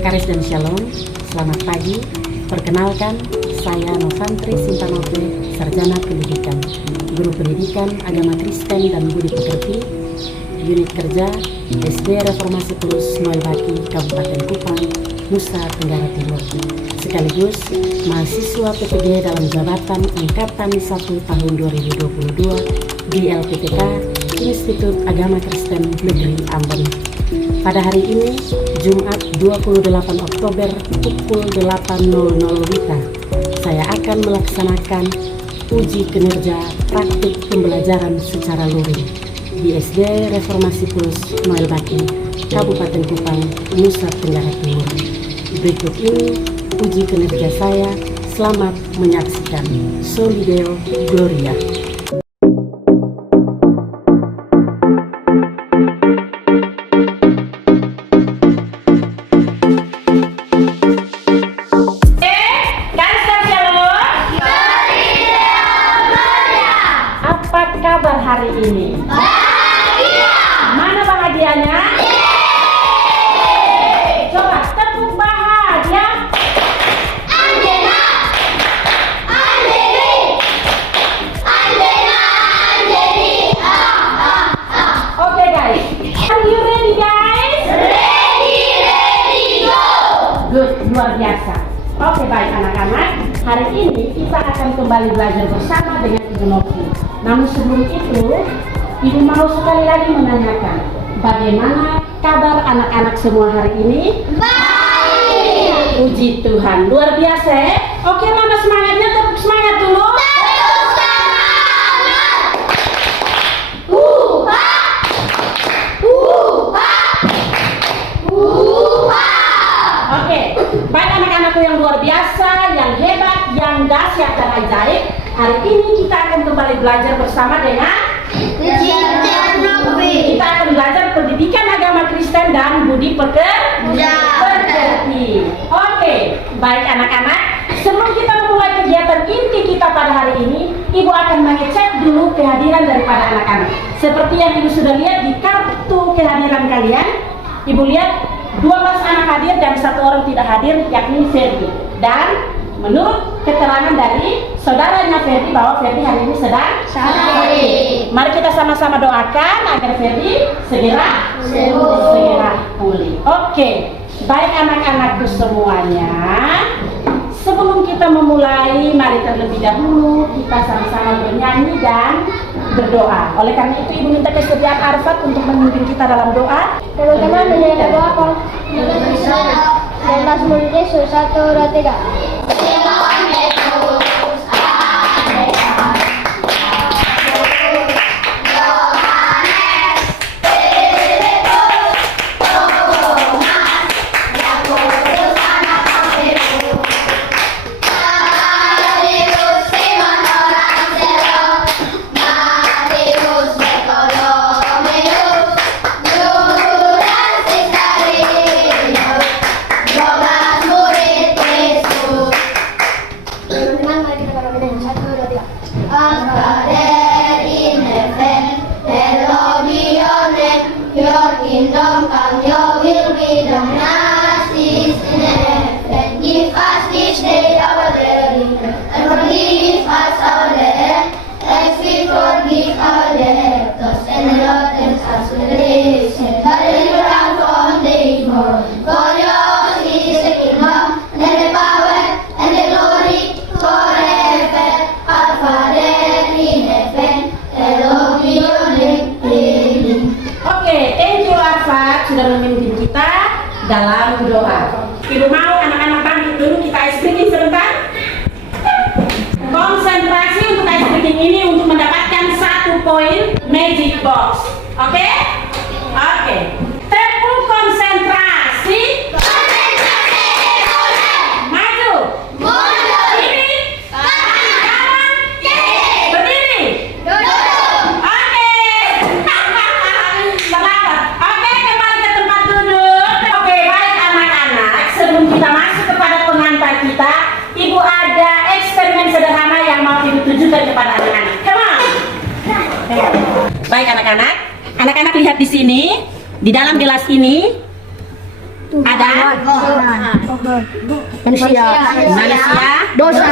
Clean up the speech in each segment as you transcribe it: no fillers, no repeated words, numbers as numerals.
Karis dan Shalom, selamat pagi. Perkenalkan, saya Novantri Sintanope, Sarjana Pendidikan, Guru Pendidikan Agama Kristen dan Budi Pekerti, Unit Kerja SD Reformasi Plus Noel Baki, Kabupaten Kupang, Nusa Tenggara Timur. Sekaligus mahasiswa PPG dalam jabatan Angkatan 1 tahun 2022 di LPTK Institut Agama Kristen Negeri Ambon. Pada hari ini, Jumat 28 Oktober pukul 8.00 WITA, saya akan melaksanakan uji kinerja praktik pembelajaran secara luring di SD Reformasi Plus Noel Baki, Kabupaten Kupang, Nusa Tenggara Timur. Berikut ini uji kinerja saya. Selamat menyaksikan. Soli Deo Gloria. Apa kabar hari ini? Bahagia. Mana bahagianya? Coba tepuk bahagia. Anjena, Anjeli, Anjena, Anjeli. Oke guys, are you ready guys? Ready, go. Good, luar biasa. Oke baik anak-anak, hari ini kita akan kembali belajar bersama dengan Ibu Novi. Namun sebelum itu, Ibu mau sekali lagi menanyakan, bagaimana kabar anak-anak semua hari ini? Baik. Puji Tuhan, luar biasa ya? Oke, mana semangatnya? Tepuk semangat dulu. Tepuk semangat. Oke, baik anak-anakku yang luar biasa, yang hebat, yang dahsyat dan ajaib. Hari ini kita akan kembali belajar bersama dengan Novi. kita akan belajar pendidikan agama Kristen dan budi pekerti. Oke, baik anak-anak. Sebelum kita memulai kegiatan inti kita pada hari ini, Ibu akan mengecek dulu kehadiran daripada anak-anak. Seperti yang Ibu sudah lihat di kartu kehadiran kalian, Ibu lihat 12 anak hadir dan 1 orang tidak hadir, yakni Ferdi. Dan menurut keterangan dari saudaranya Ferdi bahwa Ferdi hari ini sedang sakit. Mari kita sama-sama doakan agar Ferdi segera pulih. Oke, baik anak-anakku semuanya. Sebelum kita memulai, mari terlebih dahulu kita sama-sama bernyanyi dan berdoa. Oleh karena itu, Ibu minta kesediaan Arfat untuk memimpin kita dalam doa. Teman-teman menyanyi lagu apa? Dan Mazmur Yesus 1, 2, 3. Kingdom come, your will be done as is in heaven. Give us this day our daily bread, and forgive us our debt, as we forgive our debtors, and do not tempt us with temptation, but deliver us from the evil. For yours is the kingdom, and the power, and the glory, forever. Our Father in heaven, hallowed be your name. Oke, thank you Arfat sudah memimpin kita dalam doa. Ibu mau anak-anak bangkit dulu, kita ice breaking sebentar. Konsentrasi untuk ice breaking ini untuk mendapatkan 1 poin magic box. Oke? Oke. Tepuk konsentrasi. Maju. Ini. Kanan. Berdiri. Oke. Selamat. Oke, kembali ke tempat duduk. Oke, baik anak-anak. Sebelum kita masuk kepada pengantar kita, Ibu ada eksperimen sederhana yang mau Ibu tunjukkan kepada anak-anak. Come on. Baik anak-anak. Anak-anak lihat di sini, di dalam gelas ini pada Manusia. Dosa.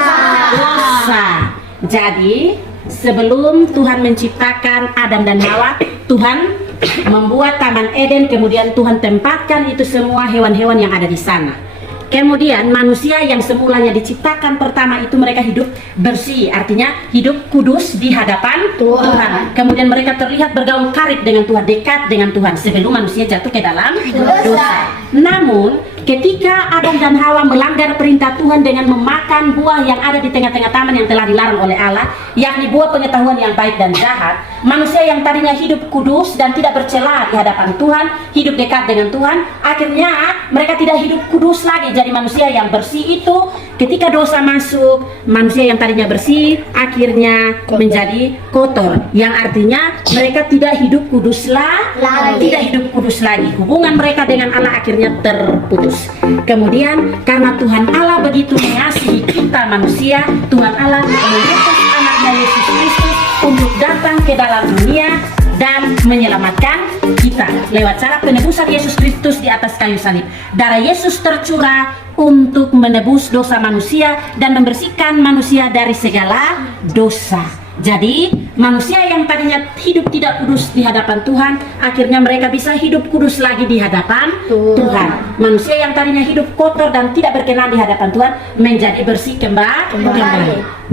Jadi sebelum Tuhan menciptakan Adam dan Hawa, Tuhan membuat Taman Eden, kemudian Tuhan tempatkan itu semua hewan-hewan yang ada di sana. Kemudian manusia yang semulanya diciptakan pertama itu mereka hidup bersih, artinya hidup kudus di hadapan Tuhan. Kemudian mereka terlihat bergaul karib dengan Tuhan, dekat dengan Tuhan sebelum manusia jatuh ke dalam dosa. Namun ketika Adam dan Hawa melanggar perintah Tuhan dengan memakan buah yang ada di tengah-tengah taman yang telah dilarang oleh Allah, yakni buah pengetahuan yang baik dan jahat, manusia yang tadinya hidup kudus dan tidak bercela di hadapan Tuhan, hidup dekat dengan Tuhan, akhirnya mereka tidak hidup kudus lagi. Jadi manusia yang bersih itu ketika dosa masuk, manusia yang tadinya bersih akhirnya menjadi kotor, yang artinya mereka tidak hidup kudus lagi. Hubungan mereka dengan Allah akhirnya terputus. Kemudian karena Tuhan Allah begitu mengasihi kita manusia, Tuhan Allah mengutus anaknya Yesus Kristus untuk datang ke dalam dunia dan menyelamatkan kita lewat cara penebusan Yesus Kristus di atas kayu salib. Darah Yesus tercurah untuk menebus dosa manusia dan membersihkan manusia dari segala dosa. Jadi manusia yang tadinya hidup tidak kudus di hadapan Tuhan, akhirnya mereka bisa hidup kudus lagi di hadapan Tuhan. Manusia yang tadinya hidup kotor dan tidak berkenan di hadapan Tuhan menjadi bersih kembali.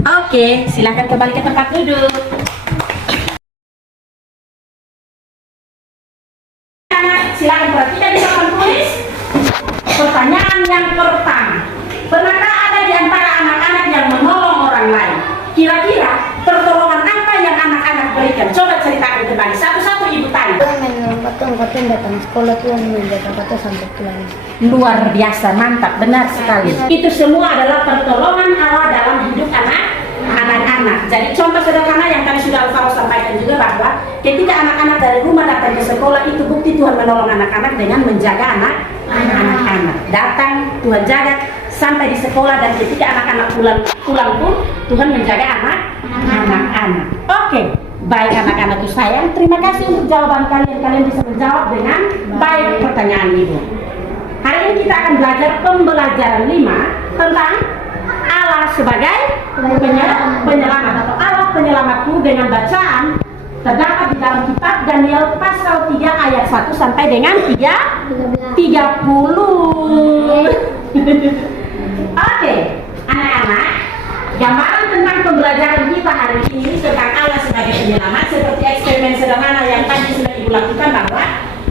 Oke, silakan kembali ke tempat duduk. Silakan perhatikan di papan tulis. Pertanyaan yang pertama, pernahkah ada di antara anak-anak yang menolong orang lain? Kira-kira pertolongan apa yang anak-anak berikan? Coba ceritakan kembali satu-satu, Ibu tanya. Angkatan datang sekolah Tuhan menjaga kata sampai pulang. Luar biasa, mantap, benar sekali. Itu semua adalah pertolongan Allah dalam hidup anak-anak. Jadi contoh sederhana yang tadi sudah Alvaro sampaikan juga, bahwa ketika anak-anak dari rumah datang ke sekolah, itu bukti Tuhan menolong anak-anak dengan menjaga anak-anak. Datang, Tuhan jaga sampai di sekolah, dan ketika anak-anak pulang pun Tuhan menjaga anak-anak. Oke, baik anak-anak itu sayang, terima kasih untuk jawaban kalian. Kalian bisa menjawab dengan baik pertanyaan Ibu. Hari ini kita akan belajar pembelajaran 5 tentang Allah sebagai penyelamat atau Allah penyelamatku, dengan bacaan terdapat di dalam kitab Daniel pasal 3 ayat 1 sampai dengan 30. Oke, anak-anak, gambaran tentang pembelajaran kita hari ini tentang Allah sebagai penyelamat seperti eksperimen sederhana yang tadi sudah Ibu lakukan, bahwa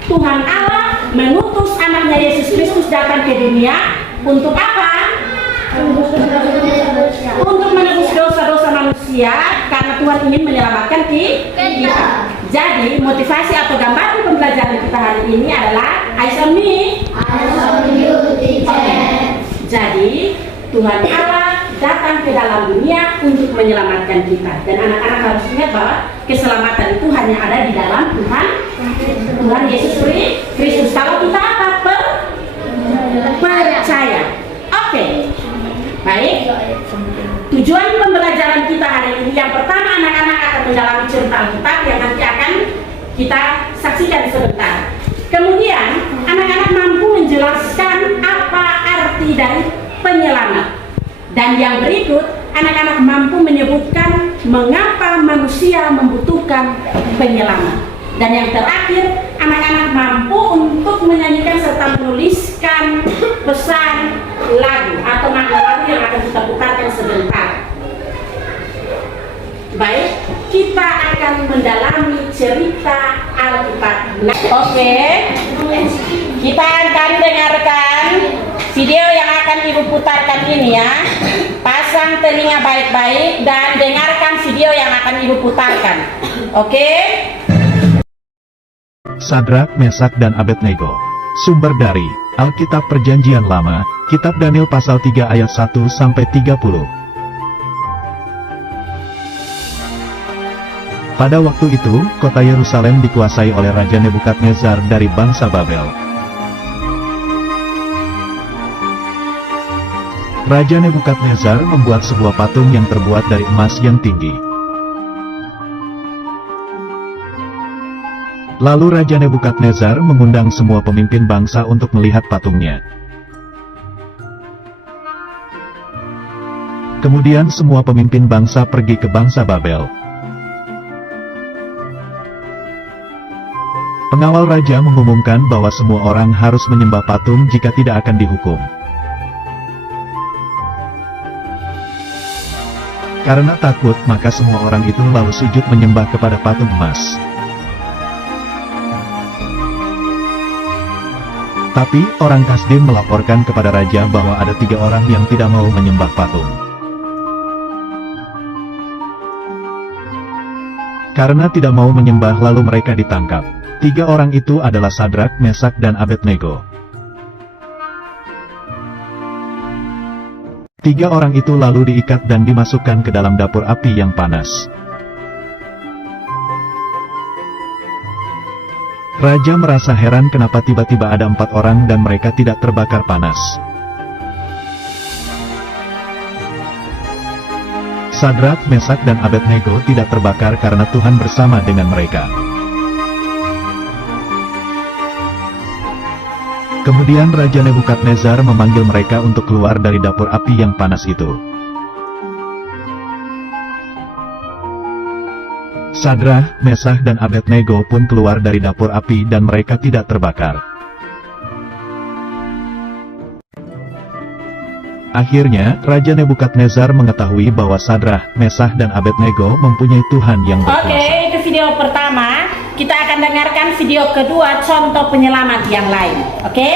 Tuhan Allah mengutus anaknya Yesus Kristus datang ke dunia untuk apa? Untuk menebus dosa-dosa manusia, karena Tuhan ingin menyelamatkan kita. Jadi motivasi atau gambaran pembelajaran kita hari ini adalah I saw you, teacher. Jadi Tuhan Allah datang ke dalam dunia untuk menyelamatkan kita, dan anak-anak harus ingat bahwa keselamatan itu hanya ada di dalam Tuhan Yesus Kristus. Kalau kita apa? Percaya. Oke. Baik. Tujuan pembelajaran kita hari ini, yang pertama anak-anak akan mendalami cerita Alkitab yang nanti akan kita saksikan sebentar. Kemudian anak-anak mampu menjelaskan apa arti dari penyelamat. Dan yang berikut, anak-anak mampu menyebutkan mengapa manusia membutuhkan penyelamat. Dan yang terakhir, anak-anak mampu untuk menyanyikan serta menuliskan pesan lagu atau makna lagu yang akan kita putarkan sebentar. Baik, kita akan mendalami cerita Alkitab. Oke, kita akan dengarkan video yang akan Ibu putarkan ini ya. Pasang telinga baik-baik dan dengarkan video yang akan Ibu putarkan. Oke? Sadrak, Mesak, dan Abednego. Sumber dari Alkitab Perjanjian Lama, Kitab Daniel pasal 3 ayat 1 sampai 30. Pada waktu itu, kota Yerusalem dikuasai oleh Raja Nebukadnezar dari bangsa Babel. Raja Nebukadnezar membuat sebuah patung yang terbuat dari emas yang tinggi. Lalu Raja Nebukadnezar mengundang semua pemimpin bangsa untuk melihat patungnya. Kemudian semua pemimpin bangsa pergi ke bangsa Babel. Pengawal raja mengumumkan bahwa semua orang harus menyembah patung jika tidak akan dihukum. Karena takut, maka semua orang itu lalu sujud menyembah kepada patung emas. Tapi, orang Kasdim melaporkan kepada raja bahwa ada 3 orang yang tidak mau menyembah patung. Karena tidak mau menyembah lalu mereka ditangkap. 3 orang itu adalah Sadrak, Mesak, dan Abednego. 3 orang itu lalu diikat dan dimasukkan ke dalam dapur api yang panas. Raja merasa heran kenapa tiba-tiba ada 4 orang dan mereka tidak terbakar panas. Sadrak, Mesak, dan Abednego tidak terbakar karena Tuhan bersama dengan mereka. Kemudian Raja Nebukadnezar memanggil mereka untuk keluar dari dapur api yang panas itu. Sadrak, Mesak, dan Abednego pun keluar dari dapur api dan mereka tidak terbakar. Akhirnya, Raja Nebukadnezar mengetahui bahwa Sadrak, Mesak, dan Abednego mempunyai Tuhan yang berkuasa. Oke, itu video pertama. Kita akan dengarkan video kedua, contoh penyelamat yang lain. Oke?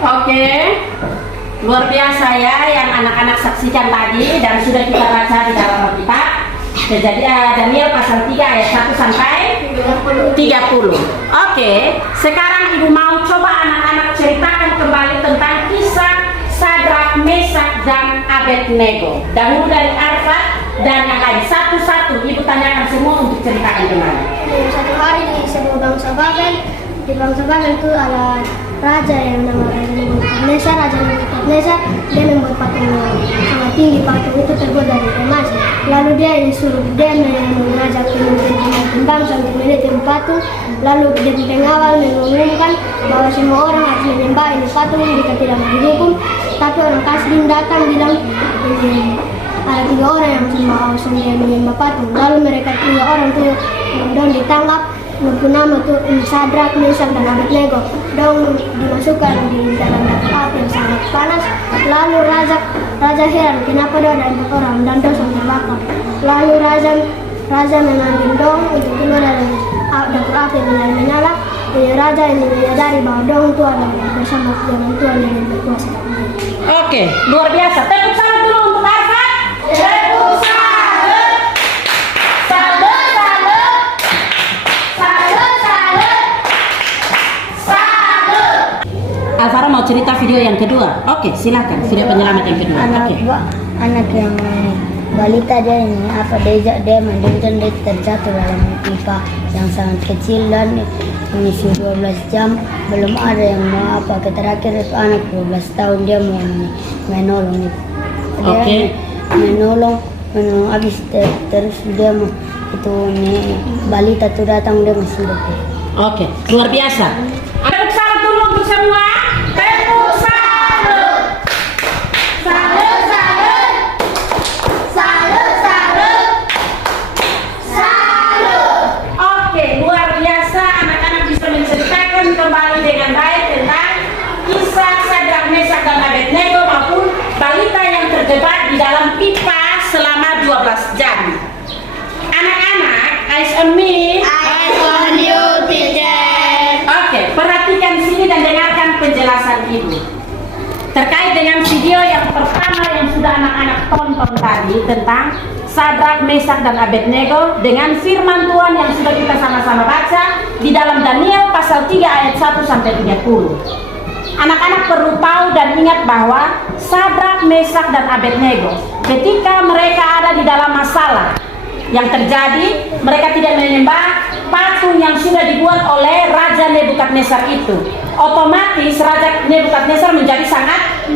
Oke, luar biasa ya yang anak-anak saksikan tadi dan sudah kita baca di dalam Alkitab. Kejadian Daniel pasal 3 ayat 1 sampai 30. Oke, sekarang Ibu mau coba anak-anak ceritakan kembali tentang kisah Sadrak, Mesak, dan Abednego. Dahulu dari Arfad dan yang lain. Satu-satu Ibu tanyakan semua untuk ceritakan kembali. Satu hari di sebuah bangsa Babel, di bangsa Babel itu ada raja yang namanya Raja Nebukadnezar. Dia membuat patung yang sangat tinggi. Patung itu terbuat dari emas. Lalu dia mengajak pemimpin bangsa untuk melihat patung. Lalu dia pengawal mengumumkan bahwa semua orang harus menyembah ini patung jika tidak dihukum. Tapi orang Kasdim datang bilang ada 3 orang yang menyembah patung. Lalu mereka 3 orang itu ditangkap. Nama itu Sadrak, Mesak, dan Abednego. Dong dimasukkan di dalam dapur api yang sangat panas. Lalu Raja Raja heran kenapa dia ada 4 orang dan dosa terbakar. Lalu raja mengambil dong untuk keluar dari dapur api menyala. Dan raja ini menyadari bahwa dong itu adalah bersama dengan Tuhan yang berkuasa. Oke, luar biasa. Tepuk tangan dulu untuk Arfa. Tepuk salut. Salut, salut. Salut, salut. Salut. Alvaro mau cerita video yang kedua. Oke, silakan. Video penyelamat yang kedua. Oke. Anak yang balita dia ini dia mandi dan dia terjatuh dalam pipa yang sangat kecil dan mengisi 12 jam belum ada yang mau terakhir itu anak 12 tahun dia mau menolong dia menolong habis terus dia mau itu balita itu datang dia masih hidup. Oke, luar biasa. Tepuk salut dulu untuk semua. Tepuk salut. Salut, salut. Salut, salut. Salut. Oke, luar biasa. Anak-anak bisa menceritakan kembali dengan baik tentang kisah Sadrak, Mesak, dan Abednego maupun balita yang terjebak di dalam pipa selama 12 jam. Anak-anak, eyes on me. Eyes on you, teacher. Oke, perhatikan sini dan dengarkan penjelasan ibu terkait dengan video yang pertama yang sudah anak-anak tonton tadi tentang Sadrak, Mesak, dan Abednego dengan firman Tuhan yang sudah kita sama-sama baca di dalam Daniel pasal 3 ayat 1 sampai 30. Anak-anak perlu tahu dan ingat bahwa Sadrak, Mesak, dan Abednego ketika mereka ada di dalam masalah yang terjadi, mereka tidak menyembah patung yang sudah dibuat oleh Raja Nebukadnezar itu. Otomatis Raja Nebukadnezar menjadi sangat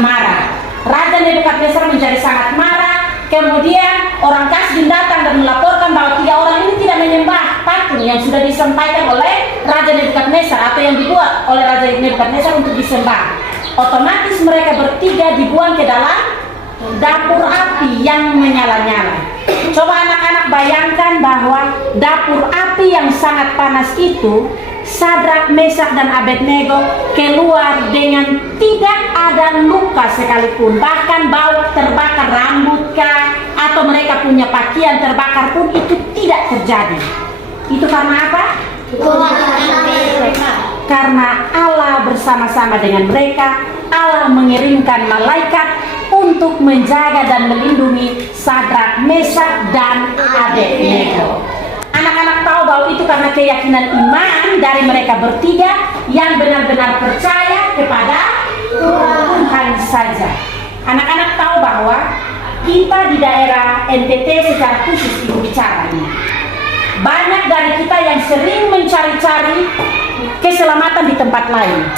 marah. Raja Nebukadnezar menjadi sangat marah. Kemudian orang Kasdim datang dan melaporkan bahwa 3 orang ini tidak menyembah patung yang sudah disampaikan oleh Raja Nebukadnezar atau yang dibuat oleh Raja Nebukadnezar untuk disembah. Otomatis mereka bertiga dibuang ke dalam dapur api yang menyala-nyala. Coba anak-anak bayangkan bahwa dapur api yang sangat panas itu, Sadrak, Mesak, dan Abednego keluar dengan tidak ada luka sekalipun. Bahkan bau terbakar rambut kah, atau mereka punya pakaian terbakar pun itu tidak terjadi. Itu karena apa? Karena Allah bersama-sama dengan mereka. Allah mengirimkan malaikat untuk menjaga dan melindungi Sadrak, Mesak, dan Abednego. Anak-anak tahu bahwa itu karena keyakinan iman dari mereka bertiga yang benar-benar percaya kepada Tuhan saja. Anak-anak tahu bahwa kita di daerah NTT secara khusus ibu bicara ini, banyak dari kita yang sering mencari-cari keselamatan di tempat lain.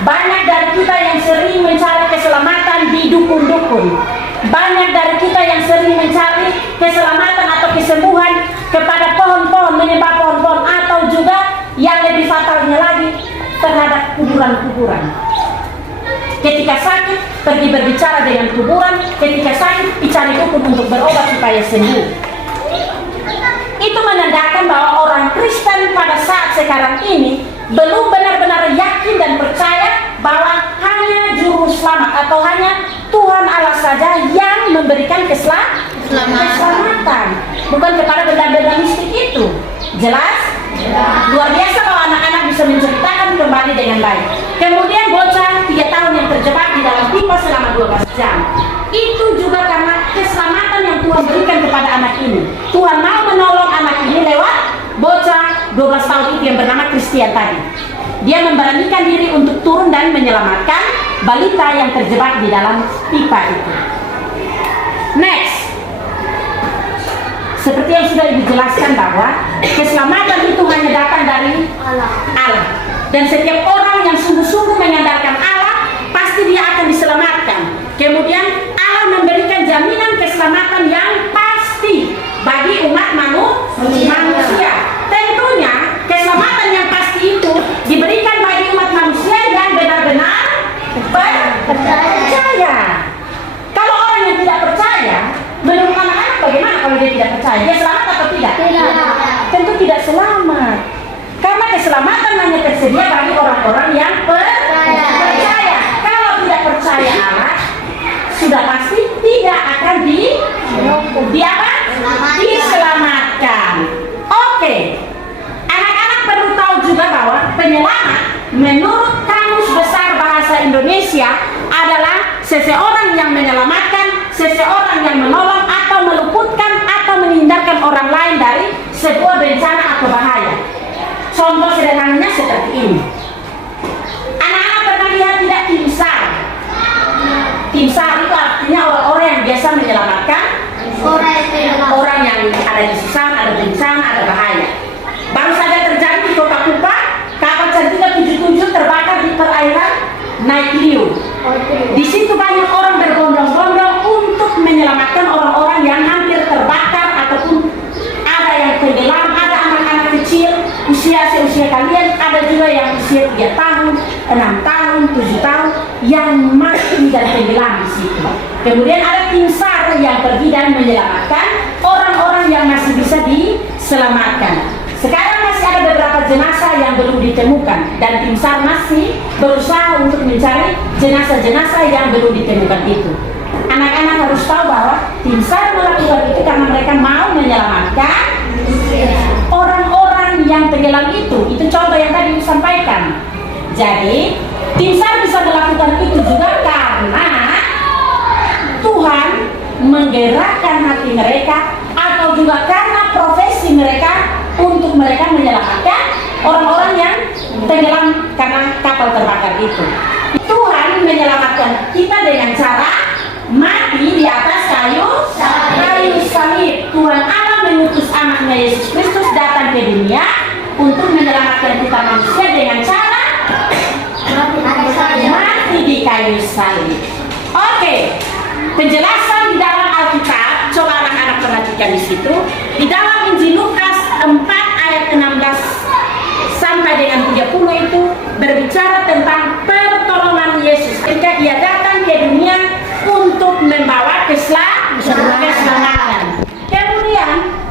Banyak dari kita yang sering mencari keselamatan di dukun-dukun. Banyak dari kita yang sering mencari keselamatan atau kesembuhan kepada pohon-pohon, menyembah pohon-pohon, atau juga yang lebih fatalnya lagi terhadap kuburan-kuburan. Ketika sakit, pergi berbicara dengan kuburan. Ketika sakit, dicari dukun untuk berobat supaya sembuh. Itu menandakan bahwa orang Kristen pada saat sekarang ini belum benar-benar yakin dan percaya bahwa hanya juru selamat atau hanya Tuhan Allah saja yang memberikan keselamatan, bukan kepada benda-benda mistik itu. Jelas? Luar biasa kalau anak-anak bisa menceritakan kembali dengan baik. Kemudian bocah 3 tahun yang terjebak di dalam pipa selama 12 jam. Itu juga karena keselamatan yang Tuhan berikan kepada anak ini. Tuhan mau menolong anak ini lewat bocah 12 tahun itu yang bernama Christian tadi. Dia memberanikan diri untuk turun dan menyelamatkan balita yang terjebak di dalam pipa itu. Next. Seperti yang sudah Ibu jelaskan bahwa keselamatan itu hanya datang dari Allah. Dan setiap orang yang sungguh-sungguh mengandalkan Allah, pasti dia akan diselamatkan. Kemudian Allah memberikan jaminan keselamatan yang pasti bagi umat manusia. Tentunya keselamatan yang pasti itu diberikan bagi umat manusia yang benar-benar percaya. Kalau orang yang tidak percaya, menurut anak-anak bagaimana kalau dia tidak percaya? Dia selamat atau tidak? Tidak. Tentu tidak selamat. Karena keselamatan hanya tersedia bagi orang-orang yang percaya. Kalau tidak percaya Allah, sudah pasti tidak akan diselamatkan. Oke. Anak-anak perlu tahu juga bahwa penyelamat menurut Kamus Besar Bahasa Indonesia adalah seseorang yang menyelamatkan, seseorang yang menolong atau meluputkan atau menghindarkan orang lain dari sebuah bencana atau bahaya. Contoh sederhananya seperti ini. Anak-anak pernah lihat tidak tim SAR? Tim SAR itu artinya orang-orang yang biasa menyelamatkan orang yang ada di susah, ada bencana, ada bahaya. Baru saja terjadi di Kota Kupang, kapal Cantika 77 terbakar di perairan Naik Liu. Di situ banyak orang berbondong-bondong untuk menyelamatkan orang-orang yang hampir terbakar ataupun ada yang tenggelam, ada anak-anak kecil usia seusia kalian, ada juga yang usia 3 tahun, 6 tahun, 7 tahun yang mati dan tenggelam di situ. Kemudian ada tim SAR yang pergi dan menyelamatkan orang-orang yang masih bisa diselamatkan. Sekarang masih ada beberapa jenazah yang belum ditemukan dan tim SAR masih berusaha untuk mencari jenazah-jenazah yang belum ditemukan itu. Anak-anak harus tahu bahwa tim SAR melakukan itu karena mereka mau menyelamatkan orang-orang yang tenggelam itu. Itu contoh yang tadi disampaikan. Jadi tim SAR bisa melakukan itu juga karena Tuhan menggerakkan hati mereka atau juga karena profesi mereka untuk mereka menyelamatkan orang-orang yang tenggelam karena kapal terbakar itu. Tuhan menyelamatkan kita dengan cara mati di atas kayu salib. Tuhan Allah mengutus anaknya Yesus Kristus datang ke dunia untuk menyelamatkan kita manusia dengan cara mati di kayu salib. Oke, penjelasan di dalam Alkitab, coba anak-anak perhatikan di situ. Di dalam Injil Lukas 4 ayat 16 sampai dengan 30 itu berbicara tentang pertolongan Yesus ketika Dia datang ke dunia untuk membawa keselamatan. Kemudian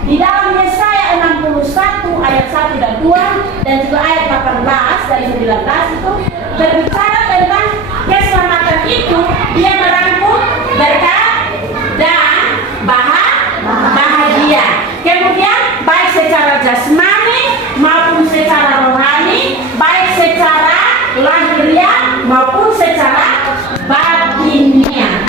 di dalam Yesaya 61 ayat 1 dan 2 dan juga ayat 18 dari 19 itu berbicara tentang keselamatan itu. Dia merangkum berkat dan bahagia. Kemudian baik secara jasmani maupun secara rohani, baik secara lahiriah maupun secara batinnya.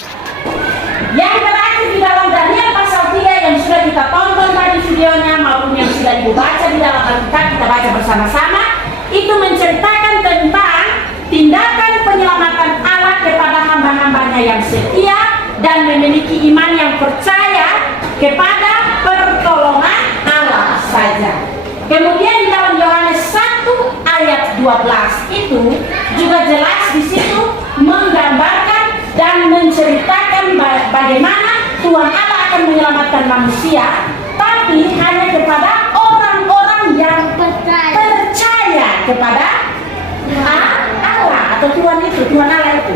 Yang terakhir di dalam Daniel pasal 3 yang sudah kita tonton tadi videonya maupun yang sudah Ibu baca di dalam Alkitab, kita baca bersama-sama, itu menceritakan tentang tindakan penyelamatan Allah kepada hamba-hambanya yang setia dan memiliki iman yang percaya kepada pertolongan Allah saja. Kemudian di dalam Yohanes 1 ayat 12 itu juga jelas di situ menggambarkan dan menceritakan bagaimana Tuhan Allah akan menyelamatkan manusia, tapi hanya kepada orang-orang yang percaya kepada Allah atau Tuhan itu, Tuhan Allah itu.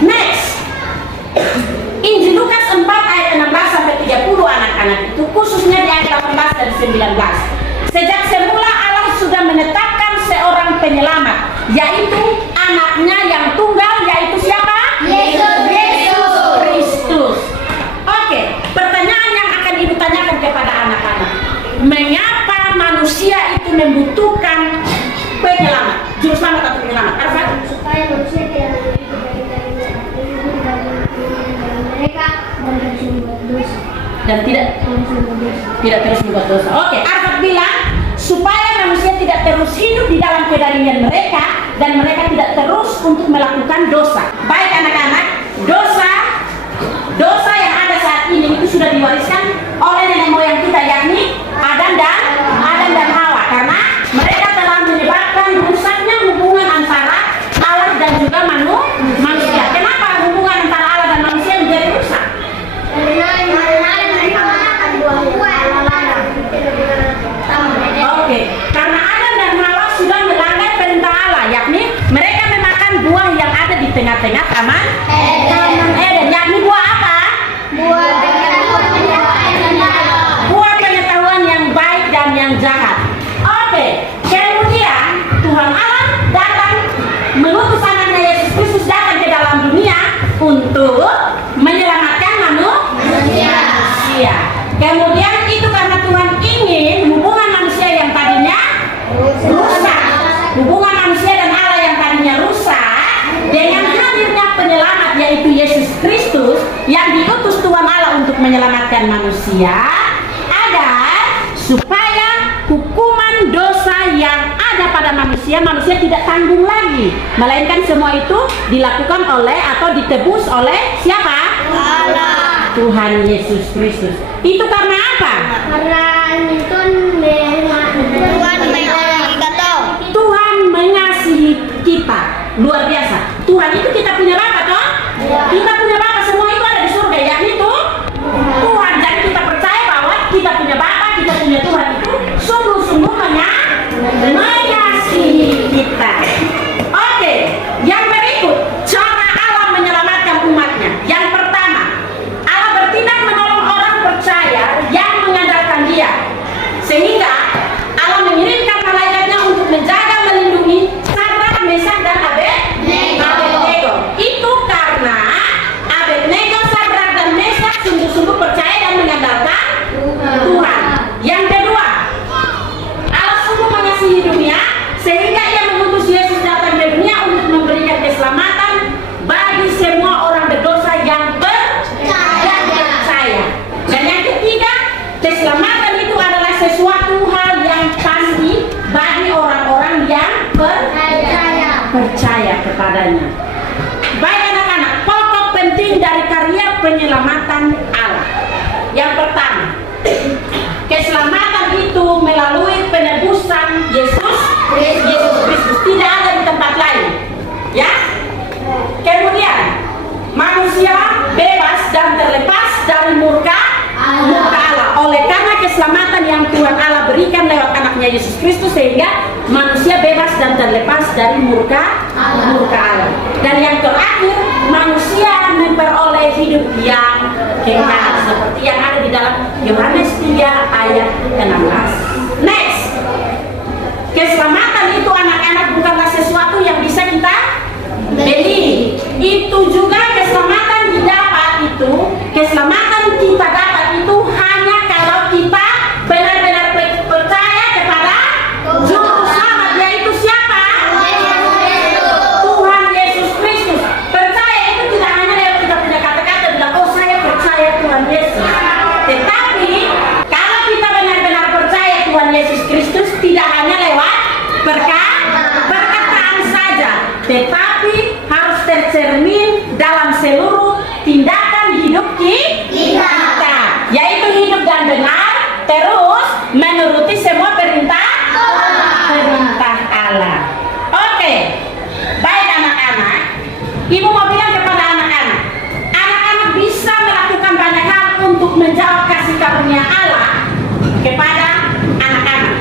Next, Injil Lukas 4 ayat 16 sampai 30 anak-anak itu khususnya di ayat 18 dan 19. Sejak semula Allah sudah menetapkan seorang penyelamat, yaitu anaknya yang tunggal, yaitu siapa? Yesus Kristus. Oke, pertanyaan yang akan Ibu tanyakan kepada anak-anak, mengapa manusia itu membutuhkan penyelamat? Juru selamat atau penyelamat? Arfan? Supaya manusia tidak mereka dan tidak terus membuat dosa. Oke, Arfan bilang supaya manusia tidak terus hidup di dalam kedarian mereka dan mereka tidak terus untuk melakukan dosa. Baik anak-anak, dosa yang ada saat ini itu sudah diwariskan oleh nenek moyang kita, yakni Adam dan Hawa, karena mereka telah menyebabkan rusaknya hubungan antara Allah dan juga manusia. Kenapa hubungan antara Allah dan manusia menjadi rusak? Oke, karena Adam dan Hawa sudah melanggar perintah Allah, yakni mereka memakan buah yang ada di tengah-tengah taman Eden. Yakni buah apa? Buah pengetahuan yang baik dan yang jahat. Oke, kemudian Tuhan Allah datang mengutus anaknya Yesus Kristus datang ke dalam dunia untuk hubungan manusia dan Allah yang tadinya rusak, dengan hadirnya penyelamat yaitu Yesus Kristus yang diutus Tuhan Allah untuk menyelamatkan manusia, agar supaya hukuman dosa yang ada pada manusia tidak tanggung lagi, melainkan semua itu dilakukan oleh atau ditebus oleh siapa? Allah. Tuhan Yesus Kristus. Itu karena apa? Karena Tuhan mengasihi kita luar biasa. Tuhan itu kita punya Bapa toh? Kita punya Bapa, semua itu ada di surga, yakni itu Tuhan. Jadi kita percaya bahwa kita punya Bapa, kita punya Tuhan itu sungguh-sungguh mengasihi kita. Oke, yang berikut cara Allah menyelamatkan umatnya. Yang pertama, Allah bertindak menolong orang percaya yang mengandalkan Dia, sehingga Allah mengirimkan malaikatnya untuk menjaga, melindungi Sadrak, Mesak, dan Abednego. Itu karena Abednego, Sadrak, dan Mesak sungguh-sungguh percaya dan mengandalkan Tuhan. Yang kedua, Allah sungguh mengasihi dunia sehingga Ia mengutus Yesus datang ke dunia untuk memberikan keselamatan bagi semua orang berdosa yang percaya. Dan yang ketiga, keselamatan itu adalah sesuatu hal yang pasti bagi orang-orang yang percaya kepadanya. Baik anak-anak, pokok penting dari karya penyelamatan Allah. Yang pertama, keselamatan itu melalui penebusan Yesus Kristus, tidak ada di tempat lain. Ya. Kemudian, manusia bebas dan terlepas dari murka Allah. Oleh karena keselamatan yang Tuhan Allah berikan lewat anaknya Yesus Kristus, sehingga manusia bebas dan terlepas dari murka Allah. Dan yang terakhir, manusia memperoleh hidup yang kekal seperti yang ada di dalam Yohanes 3 ayat 16. Next, keselamatan itu anak-anak bukanlah sesuatu yang bisa kita beli. Itu juga keselamatan keselamatan kita dapat itu hanya kalau kita benar-benar percaya kepada Juru Selamat, yaitu siapa? Tuhan Yesus Kristus. Percaya itu tidak hanya lewat kita punya kata-kata bilang, oh saya percaya Tuhan Yesus. Tetapi kalau kita benar-benar percaya Tuhan Yesus Kristus, tidak hanya lewat perkataan saja, tetapi harus tercermin dalam seluruh tindakan hidup kita, yaitu hidup dan benar, terus menuruti semua perintah Allah. Oke, baik anak-anak, ibu mau bilang kepada anak-anak bisa melakukan banyak hal untuk menjawab kasih karunia Allah kepada anak-anak.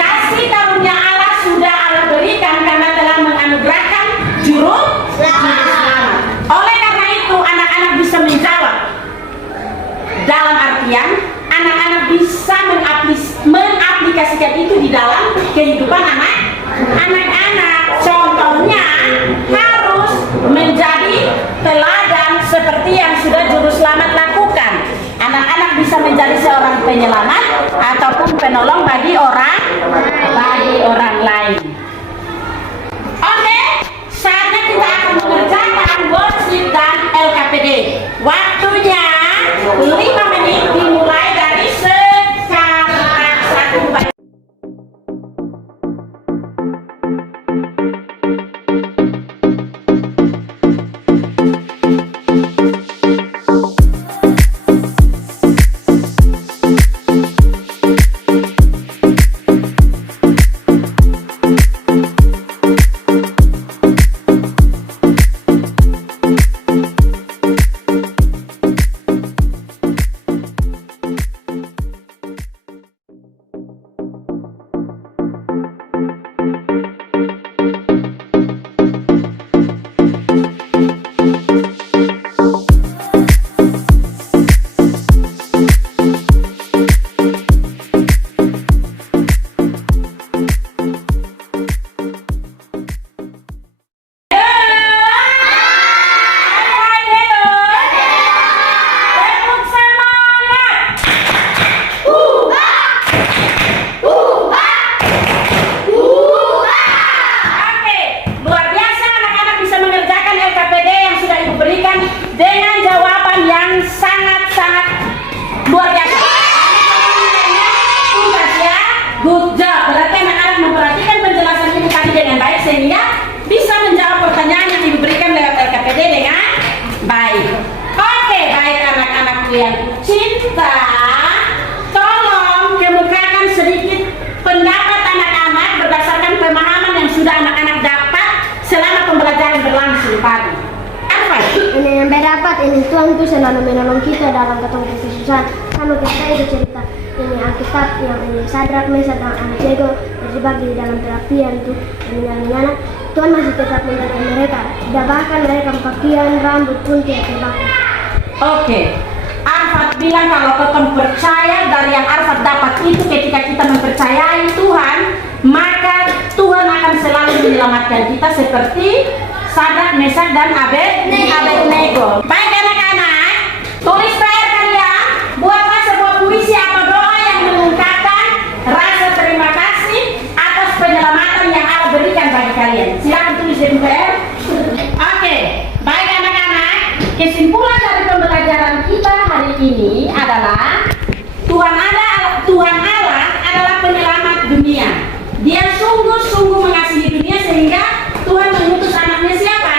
Kasih karunia Allah sudah Allah berikan karena telah menganugerahkan juru selamat. Oleh karena itu anak-anak bisa menjawab, dalam artian anak-anak bisa mengaplikasikan itu di dalam kehidupan anak-anak. Contohnya harus menjadi teladan seperti yang sudah juru selamat lakukan. Anak-anak bisa menjadi seorang penyelamat ataupun penolong bagi orang lain. Oke, saatnya kita akan mengerjakan worksheet dan LKPD. Waktunya 5 menit dimulai dari sekarang. 1 Thank lewat ini Tuhan itu selalu menolong kita dalam ketemu kesusahan. Sama kita itu cerita ini Alkitab yang ini Sadrak, Mesak, dan Abednego terjebak di dalam perapian itu menyala-nyala. Tuhan masih tetap menjaga mereka. Dan bahkan mereka pakaian rambut pun tidak terbakar. Oke. Arfad bilang kalau kita percaya dari yang Arfad dapat itu ketika kita mempercayai Tuhan, maka Tuhan akan selalu menyelamatkan kita seperti Sadrak, Mesak, dan Abednego. Baik anak-anak, tulis PR kalian, buatlah sebuah puisi atau doa yang mengungkapkan rasa terima kasih atas penyelamatan yang Allah berikan bagi kalian. Silakan tulis di PR. Oke, baik anak-anak, kesimpulan dari pembelajaran kita hari ini adalah Tuhan Allah adalah penyelamat dunia. Dia sungguh-sungguh mengasihi dunia sehingga Tuhan mengutus anaknya siapa?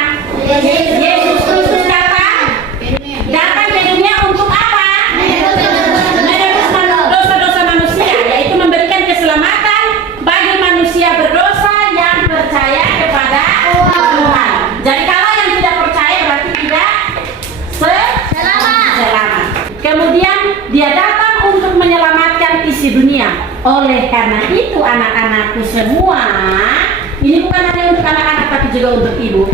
Yesus Kristus datang ke dunia untuk apa? Menebus dosa-dosa manusia, yaitu memberikan keselamatan bagi manusia berdosa yang percaya kepada Tuhan. Jadi kalau yang tidak percaya berarti tidak selamat. Kemudian dia datang untuk menyelamatkan isi dunia. Oleh karena itu anak-anakku semua, ini bukan hanya untuk anak-anak tapi juga untuk ibu.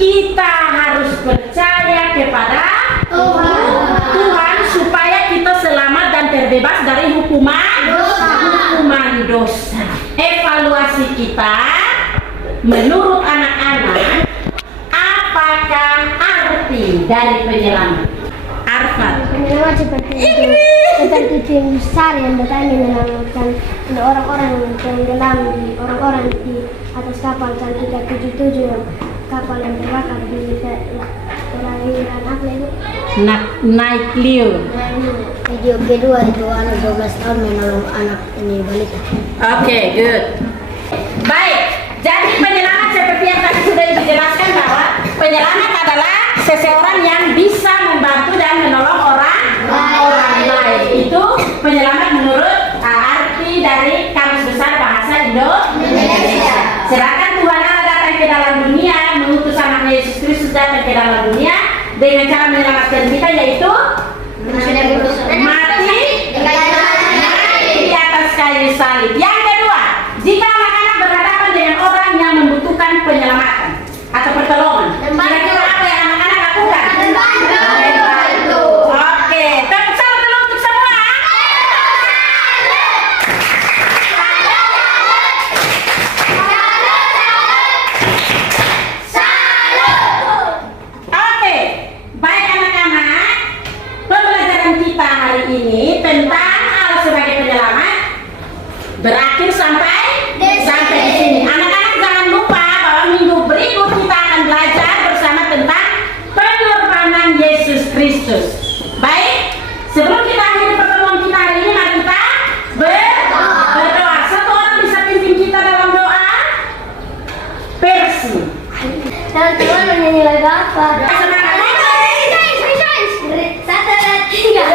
Kita harus percaya kepada Tuhan supaya kita selamat dan terbebas dari hukuman dosa. Evaluasi kita menurut anak-anak, apakah arti dari penyelamat? Arfad. Penyelamat seperti tim besar yang datang menyelamatkan orang-orang yang tenggelam di orang-orang di atas kapal Santika 77 yang kapal yang terbakar di perairan apa itu? Naik Leo. Video kedua itu anak 12 tahun menolong anak ini balita. Oke, good. Baik, jadi penyelamat seperti yang tadi sudah dijelaskan bahwa penyelamat adalah seseorang yang bisa membantu dan menolong orang lain. Itu penyelamat menurut arti dari Kamus Besar Bahasa Indonesia. Sedangkan Tuhan Allah datang ke dalam dunia, mengutus anaknya Yesus Kristus datang ke dalam dunia dengan cara menyelamatkan kita, yaitu mati di atas kayu salib. Yang kedua, jika anak-anak berhadapan dengan orang yang membutuhkan penyelamatan atau pertolongan, kira-kira apa yang anak-anak lakukan? Membantu. Oke, tepuk tangan dulu untuk semua. Oke, baik anak-anak, pembelajaran kita hari ini tentang Allah sebagai penyelamat berakhir sampai di sini. Anak-anak jangan lupa bahwa minggu berikut kita akan belajar bersama tentang pengorbanan Yesus Kristus. Baik, sebelum kita akhiri pertemuan kita hari ini, mari kita berdoa. Satu orang bisa pimpin kita dalam doa. Persi. Teman-teman menyanyi lagu apa? Semangat. Satu, dua, tiga.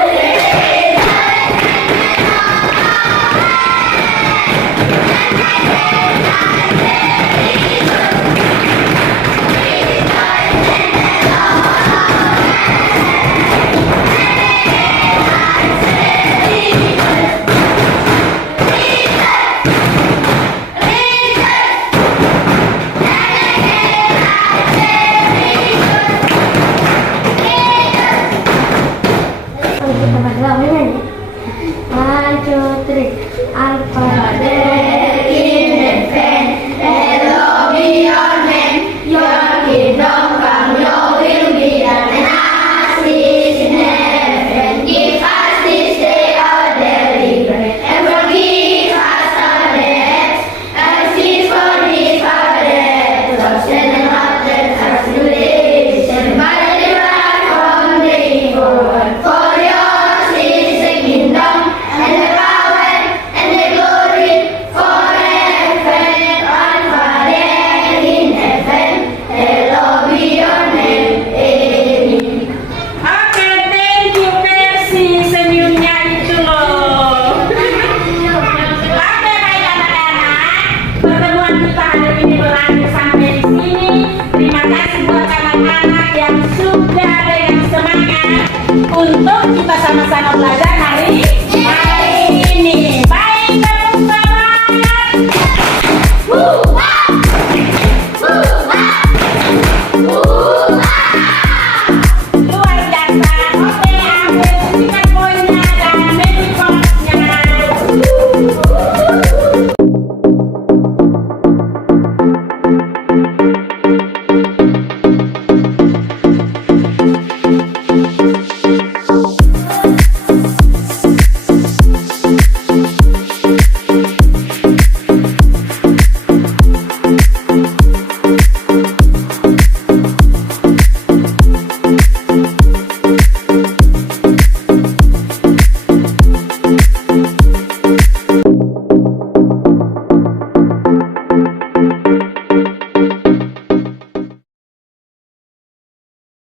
sama-sama belajar